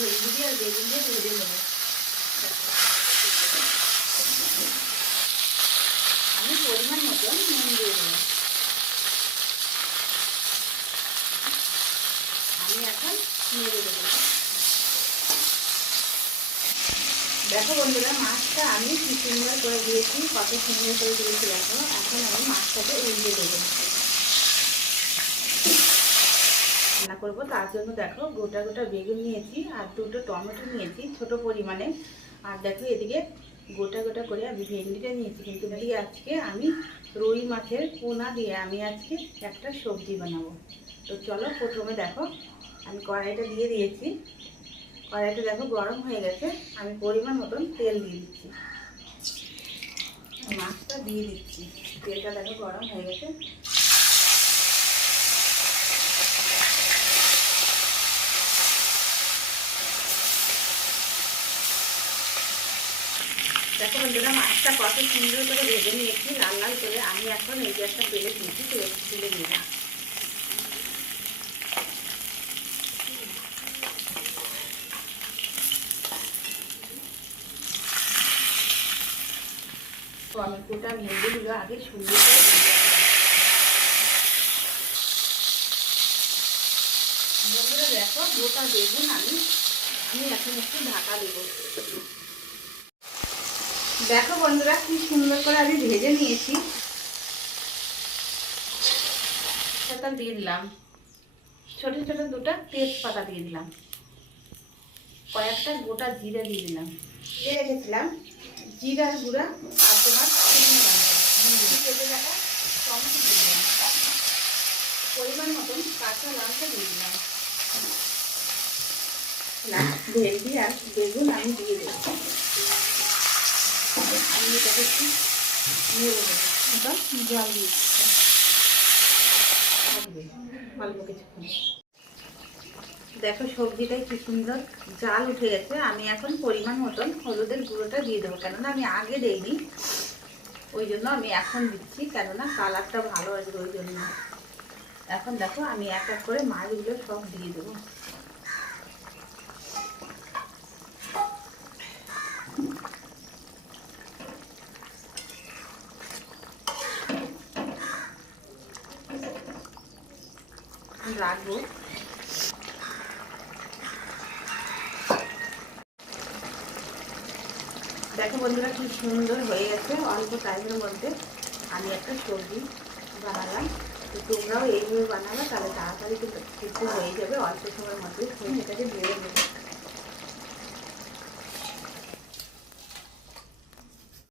ভেন্ডি দিয়ে আর বেগুন দিয়ে ভেজে নেবো। আমি পরিমাণ মতন নুন দিয়ে দেবো। আমি এখন নেড়ে দেবো। দেখো বন্ধুরা, মাছটা আমি কি সুন্দর করে দিয়েছি, কত সুন্দর করে দিয়েছি দেখো। এখন আমি মাছটাকে উল্টে দেবো। রান্না করবো তার জন্য দেখো গোটা গোটা বেগুন নিয়েছি আর দুটো টমেটো নিয়েছি ছোট পরিমাণে। আর দেখো এদিকে গোটা গোটা করে আমি ভেন্ডিটা নিয়েছি। কিন্তু দিয়ে আজকে আমি রুই মাছের পোনা দিয়ে আমি আজকে একটা সবজি বানাবো। তো চলো, প্রথমে দেখো আমি কড়াইটা দিয়ে দিয়েছি। কড়াইটা দেখো গরম হয়ে গেছে। আমি পরিমাণ মতন তেল দিয়ে দিচ্ছি। মাছটা দিয়ে দিচ্ছি। তেলটা দেখো গরম হয়ে গেছে। দেখো বন্ধুরা, মাছটা কত সুন্দর করে ভেজে নিয়েছি লাল লাল করে। আমি এখন এই যে একটা প্লেট নিয়েছি, তুলে দিলাম। টমেটোটা ভেন্ডিগুলো আগে সুন্দর করে ভেজে বন্ধুরা দেখো গোটা বেগুন আমি এখন একটু ঢাকা দেবো। দেখো বন্ধুরা কি সুন্দর করে আমি ভেজে নিয়েছি। সেটা দিয়ে দিলাম, ছোট ছোট দুটো তেজপাতা দিয়ে দিলাম, কয়েকটা গোটা জিরা দিয়ে দিলাম, দিয়ে রেখেছিলাম জিরার গুঁড়া আর তোমার শুকনো লঙ্কা কেটে রাখা টমেটো দিয়ে দিলাম, পরিমাণ মতন কাঁচা লঙ্কা দিয়ে দিলাম। ভেন্ডি আর বেগুন আমি দিয়ে দেবো। আমি এটাকে একটু নেড়ে দেবো। এটা জল দিয়ে থাকবে অল্প কিছুক্ষণ। দেখো সবজিটাই কি সুন্দর জাল উঠে গেছে। আমি এখন পরিমাণ মতন হলুদের গুঁড়োটা দিয়ে দেবো, কেননা আমি আগে দেইনি, ওই জন্য আমি এখন দিচ্ছি, কেননা কালারটা ভালো আসবে ওই জন্য। এখন দেখো আমি এক এক করে মাছগুলো সব দিয়ে দেবো। রাখবো। দেখো বন্ধুরা কি সুন্দর হয়ে গেছে। অল্প টাইমের মধ্যে আমি একটা সবজি বানালাম। তো তোমরাও এইভাবে বানাবে, তাহলে তাড়াতাড়ি কিন্তু হয়ে যাবে। অল্প সময়ের মধ্যে সবজিটাকে দিয়ে